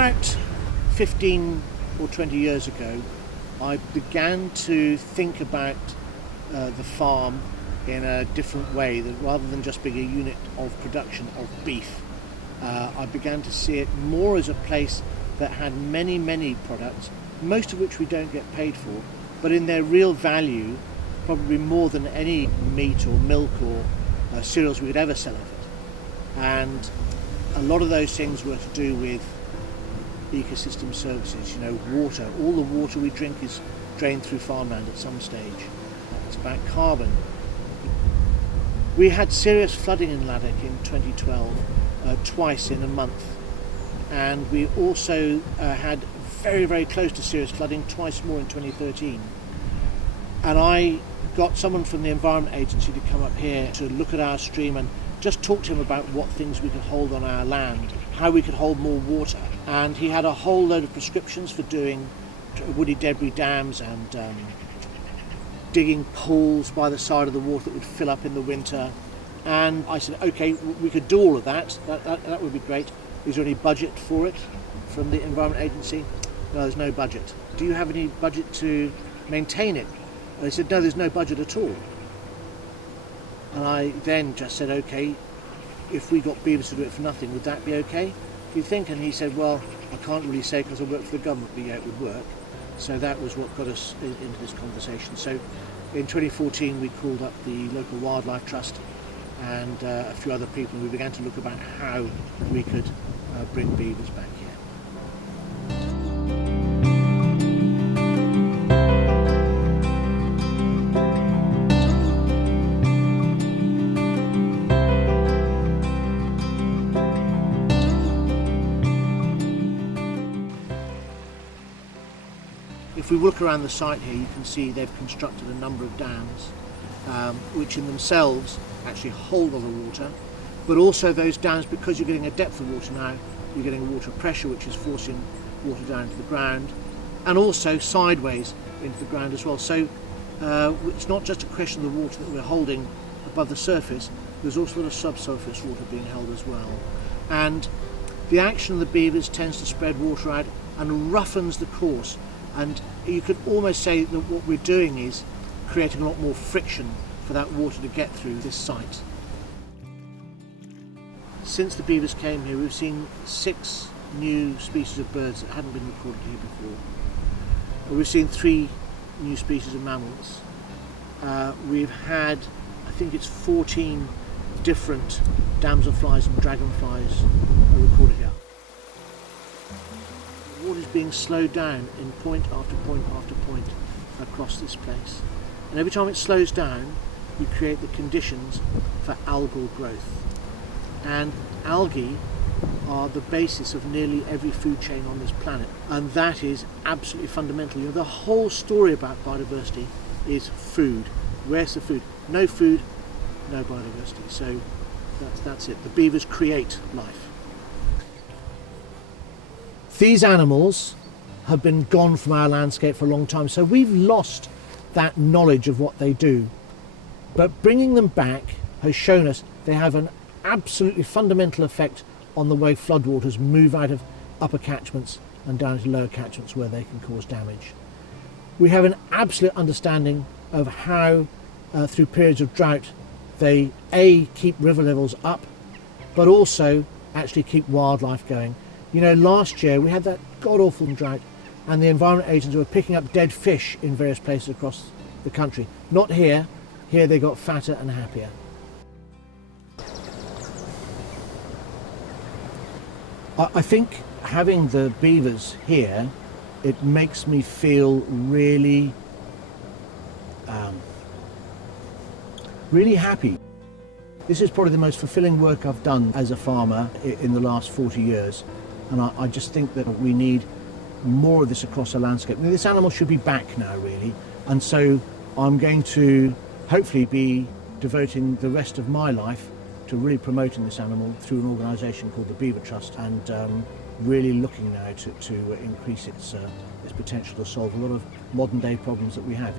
About 15 or 20 years ago, I began to think about the farm in a different way, that rather than just being a unit of production of beef, I began to see it more as a place that had many products, most of which we don't get paid for, but in their real value, probably more than any meat or milk or cereals we could ever sell of it. And a lot of those things were to do with ecosystem services, water. All the water we drink is drained through farmland at some stage. It's about carbon. We had serious flooding in Laddock in 2012, twice in a month. And we also had very close to serious flooding, twice more in 2013. And I got someone from the Environment Agency to come up here to look at our stream and just talk to him about what things we could hold on our land, how we could hold more water. And he had a whole load of prescriptions for doing woody debris dams and digging pools by the side of the water that would fill up in the winter. And I said, okay, we could do all of that. That would be great. Is there any budget for it from the Environment Agency? No, there's no budget. Do you have any budget to maintain it? And they said, no, there's no budget at all. And I then just said, okay, if we got beavers to do it for nothing, would that be okay, do you think? And he said, well, I can't really say because I work for the government, but yeah, it would work. So that was what got us into this conversation. So in 2014, we called up the local wildlife trust and a few other people, and we began to look about how we could bring beavers back here. If we look around the site here, you can see they've constructed a number of dams, which in themselves actually hold all the water, but also those dams, because you're getting a depth of water now, you're getting a water pressure which is forcing water down to the ground, and also sideways into the ground as well. So it's not just a question of the water that we're holding above the surface, there's also a lot of subsurface water being held as well. And the action of the beavers tends to spread water out and roughens the course. And you could almost say that what we're doing is creating a lot more friction for that water to get through this site. Since the beavers came here, we've seen 6 new species of birds that hadn't been recorded here before. We've seen 3 new species of mammals. We've had, I think it's 14 different damselflies and dragonflies recorded here. The water is being slowed down in point after point after point across this place. And every time it slows down, we create the conditions for algal growth. And algae are the basis of nearly every food chain on this planet. And that is absolutely fundamental. The whole story about biodiversity is food. Where's the food? No food, no biodiversity. So that's it. The beavers create life. These animals have been gone from our landscape for a long time, so we've lost that knowledge of what they do. But bringing them back has shown us they have an absolutely fundamental effect on the way floodwaters move out of upper catchments and down to lower catchments where they can cause damage. We have an absolute understanding of how, through periods of drought, they keep river levels up, but also actually keep wildlife going. Last year we had that god-awful drought, and the Environment Agency were picking up dead fish in various places across the country. Not here. Here they got fatter and happier. I think having the beavers here, it makes me feel really happy. This is probably the most fulfilling work I've done as a farmer in the last 40 years. And I just think that we need more of this across the landscape. This animal should be back now, really. And so I'm going to hopefully be devoting the rest of my life to really promoting this animal through an organisation called the Beaver Trust, and really looking now to increase its potential to solve a lot of modern day problems that we have.